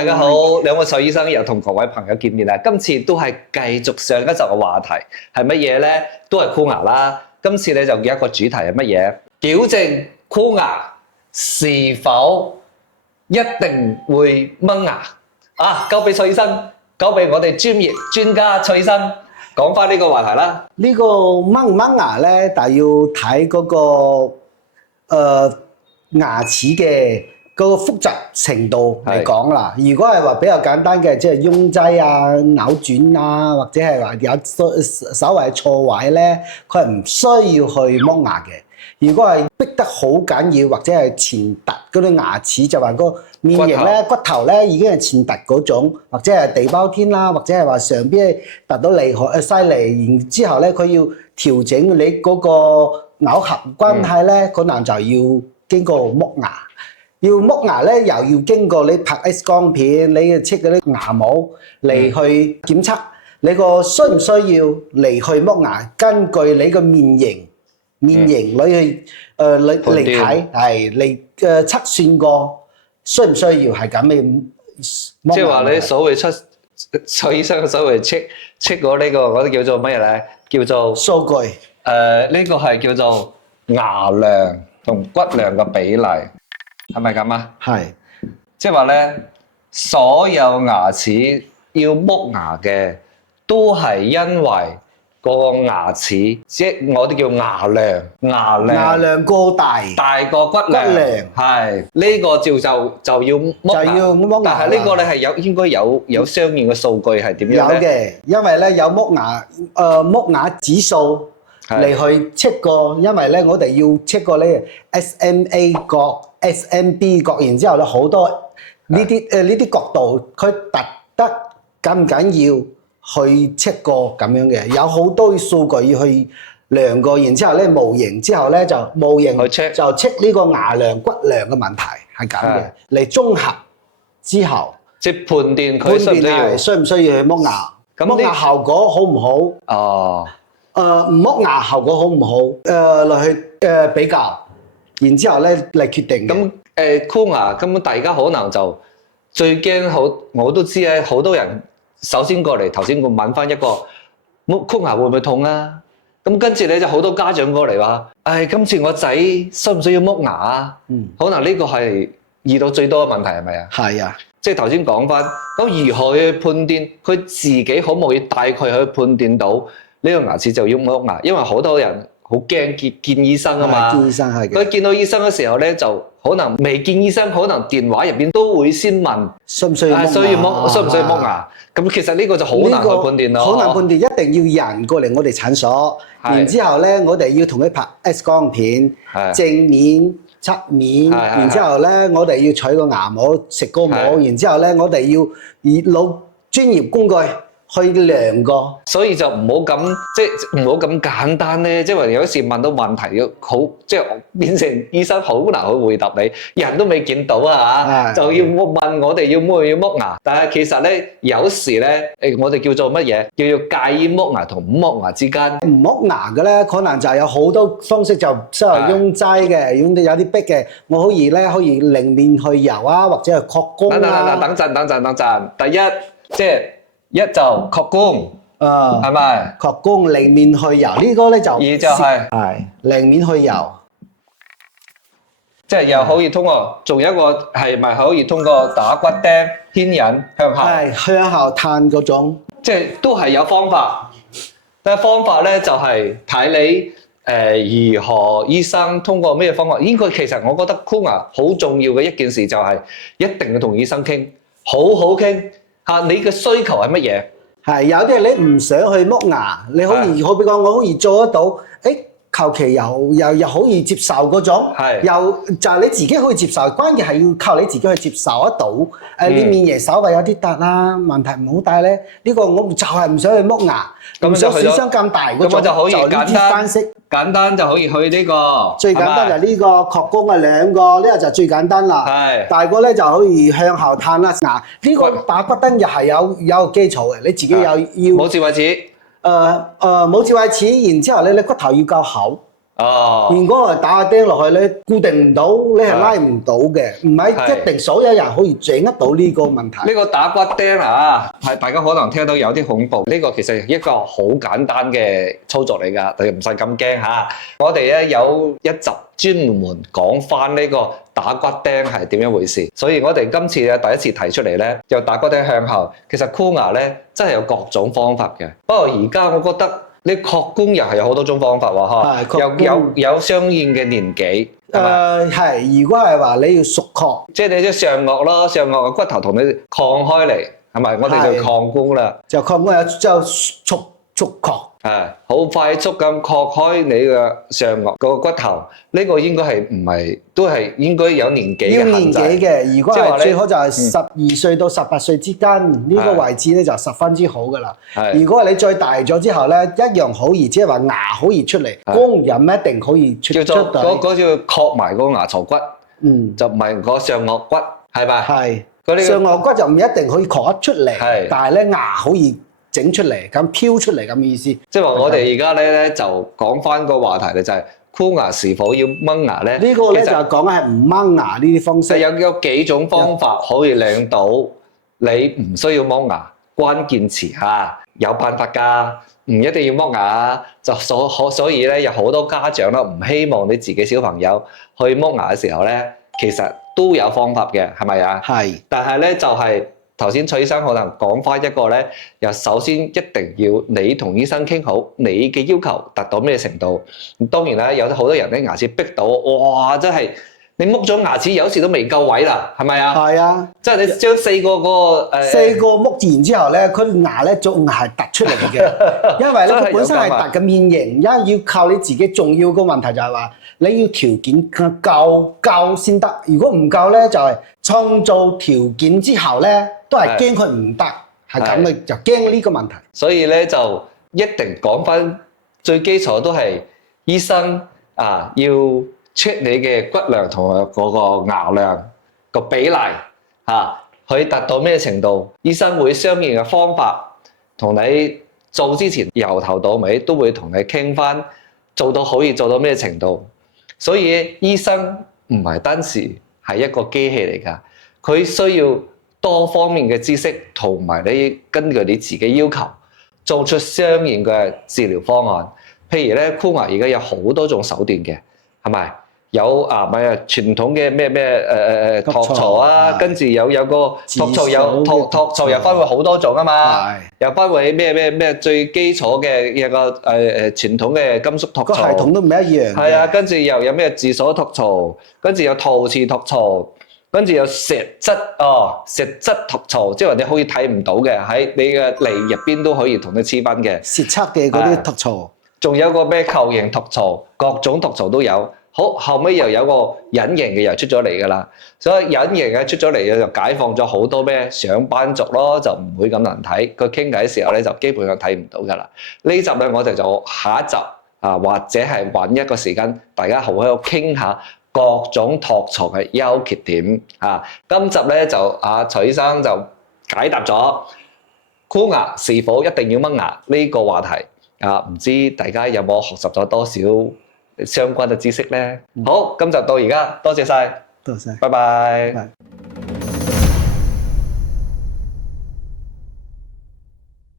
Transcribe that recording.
大家好，兩位蔡醫生又同各位朋友見面啦。今次都係繼續上一集嘅話題，係乜嘢咧？都係箍牙啦。今次咧就有一個主題係乜嘢？矯正箍牙是否一定會掹牙？啊，交俾蔡醫生，交俾我哋專業專家蔡醫生講翻呢個話題啦。呢個掹唔掹牙咧，但係要睇嗰個牙齒嘅嗰個複雜程度嚟講啦。如果係話比較簡單嘅，即係擁擠啊、扭轉啊，或者係話有稍為錯位咧，佢係唔需要去剝牙嘅。如果係逼得好緊要，或者係前凸嗰啲牙齒，就話個面型咧、骨頭咧已經係前凸嗰種，或者係地包天啦，或者係話上邊凸到厲害犀利，然之後咧佢要調整你嗰個咬合關係咧，可能就要經過剝牙。要剝牙咧，又要經過你拍 X 光片，你要切嗰啲牙模嚟去檢測你個需唔需要嚟去剝牙，根據你個面型你去嚟睇係嚟測算過需唔需要係咁嘅剝牙。即係話你所謂蔡醫生嘅所謂測過呢個嗰啲叫做乜嘢咧？叫做數據。呢個係叫做牙量同骨量嘅比例。係咪咁啊？係，即係話咧，所有牙齒要剝牙嘅，都係因為個牙齒，即係我哋叫牙量過大，大過骨量，係呢個就要剝牙。但係呢個你係應該有相應嘅數據係點樣咧？有嘅，因為咧有剝牙指數嚟去 check 過，因為咧我哋要 check 過呢 SMA 角。SMB 角，然之後咧好多呢啲角度，佢突得緊唔緊要去 check 過咁樣嘅，有好多數據要去量過，然之後咧模型之後咧就模型就 check 呢個牙量骨量嘅問題係咁嘅，嚟綜合之後即係判斷佢需唔需要去剝牙，剝牙效果好唔好？哦，唔剝牙效果好唔好？嚟去比較。然之後咧嚟決定咁箍牙根本大家可能就最驚我都知咧，好多人首先過嚟頭先我問翻一個箍牙會唔會痛啊？咁跟住咧就好多家長過嚟話，今次我仔需唔需要剝牙啊？可能呢個係遇到最多嘅問題係咪啊？係啊，即係頭先講翻，咁如何去判斷佢自己可唔可以大概去判斷到呢個牙齒就要剝牙？因為好多人好驚見醫生啊嘛，見醫生係嘅。佢見到醫生嘅時候咧，就可能未見醫生，可能電話入邊都會先問需唔需要剝牙？需唔需要剝牙？咁其實呢個就好難去判斷咯。好難判斷，一定要人過嚟我哋診所，然之後咧，我哋要同佢拍 X 光片，正面、側面，然之後咧，我哋要取個牙模、食個模，然之後咧，我哋要攞專業工具。去量過，所以就唔好咁即係唔好咁簡單咧。即係話有時問到問題要好，即係變成醫生好難去回答你，人都未見到啊，就要問我哋要剝牙。但係其實咧，有時咧，我哋叫做乜嘢？叫做介於剝牙同唔剝牙之間。唔剝牙嘅咧，可能就有好多方式，就適合擁擠嘅，有啲逼嘅，我可以擰面去油啊，或者係擴弓啊。等陣，第一即係。一就擴弓，係咪？擴弓擰面去油呢個咧就二就係擰面去油，即係又可以通過，仲有一個係咪可以通過打骨釘牽引向後？係向後探嗰種，即係都係有方法，但係方法咧就係睇你如何醫生通過咩方法。應該其實我覺得箍牙好重要嘅一件事就係一定要同醫生傾，好好傾。你嘅需求係乜嘢？係有啲你唔想去剝牙，你可以好比講，我可以做得到，求其又可以接受嗰種，又就係你自己可以接受，關鍵係要靠你自己去接受得到。你面型稍微有啲凸啦，問題唔好大咧。呢個我就係唔想去剝牙，唔想損傷咁大嗰種，咁我就可以簡單就可以去呢個。最簡單就呢個擴弓嘅兩個，呢個就最簡單啦。大個咧就可以向後探啦。牙呢個打骨燈又係有個基礎嘅，你自己要冇智慧齒。冇智慧齒，然之後咧，你骨頭要夠厚，哦，如果係打個釘落去咧，固定唔到，你係拉唔到嘅，唔係一定所有人可以掌握到呢個問題。呢個打骨釘啊，係大家可能聽到有啲恐怖。呢個其實係一個好簡單嘅操作嚟㗎，你唔使咁驚嚇。我哋咧有一集專門講翻呢個打骨釘係點樣回事，所以我哋今次咧第一次提出嚟咧，又打骨釘向後。其實箍牙咧真係有各種方法嘅，不過而家我覺得你擴弓又係有好多種方法喎，嗬，有相應嘅年紀。係，如果係話你要熟確，即係你啲上顎咯，上顎嘅骨頭同你擴開嚟，係咪？我哋就擴弓啦，就擴弓就熟確。係好快速咁擴開你嘅上顎個骨頭，呢個應該係唔係都係應該有年紀嘅要限制年紀嘅，如果係最好就係12歲到18歲之間呢個位置咧就十分之好噶啦。如果你再大咗之後咧，一樣可以即係話牙可以出嚟，光飲一定可以出叫做到。嗰叫擴埋個牙槽骨，就唔係個上顎骨，係咪？係上顎骨就唔一定可以擴得出嚟，但係咧牙可以整出嚟，咁飄出嚟咁意思。即係話我哋而家咧就講翻個話題咧，就係箍牙是否要掹牙咧？呢個咧就講緊係唔掹牙呢啲方式。有幾種方法可以令到你唔需要掹牙。關鍵詞嚇有辦法㗎，唔一定要剝牙。就所以咧，有好多家長啦，唔希望你自己小朋友去剝牙嘅時候咧，其實都有方法嘅，係咪啊？係。但係咧就係。頭先蔡醫生可能講翻一個咧，又首先一定要你同醫生傾好，你嘅要求達到咩程度？當然啦，有好多人咧牙齒逼到，哇！真係你剝咗牙齒有時都未夠位啦，係咪啊？係啊，即係你將四個剝完之後咧，佢牙咧仲係突出嚟嘅，因為咧佢本身係突嘅面型，因為要靠你自己。重要個問題就係話，你要條件夠先得，如果唔夠咧，就係創造條件之後咧。都係驚佢唔得，係咁嘅，就驚呢個問題。所以咧就一定講翻最基礎都係醫生啊，要 check 你嘅骨量同埋嗰個牙量個比例啊，可以達到咩程度？醫生會相應嘅方法同你做之前，由頭到尾都會同你傾翻，做到可以做到咩程度。所以醫生唔係單時係一個機器嚟㗎，佢需要多方面嘅知識，同埋你根據你自己要求，做出相應嘅治療方案。譬如咧，箍牙而家有好多種手段嘅，係咪？有傳統嘅咩托槽啊，跟住有個托槽托槽又分為好多種啊嘛，又分為咩最基礎嘅一個傳統嘅金屬托槽，個系統都唔一樣。係啊，跟住又有咩自鎖托槽，跟住有陶瓷托槽。跟住有石質托槽，即係話你可以睇唔到嘅，喺你嘅脷入邊都可以同你黐翻嘅。舌測嘅嗰啲托槽，仲有個咩球形托槽，各種托槽都有。好，後尾又有個隱形嘅又出咗嚟㗎啦，所以隱形嘅出咗嚟嘅就解放咗好多咩上班族咯，就唔會咁難睇。佢傾偈嘅時候咧，就基本上睇唔到㗎啦。呢集咧，我哋就下一集或者係揾一個時間，大家好喺度傾下。各種托槽嘅優缺點啊！今集咧就徐醫生就解答咗箍牙是否一定要掹牙呢個話題啊！唔知大家有冇學習咗多少相關嘅知識咧？好，今集到而家，多謝晒，多謝，拜拜。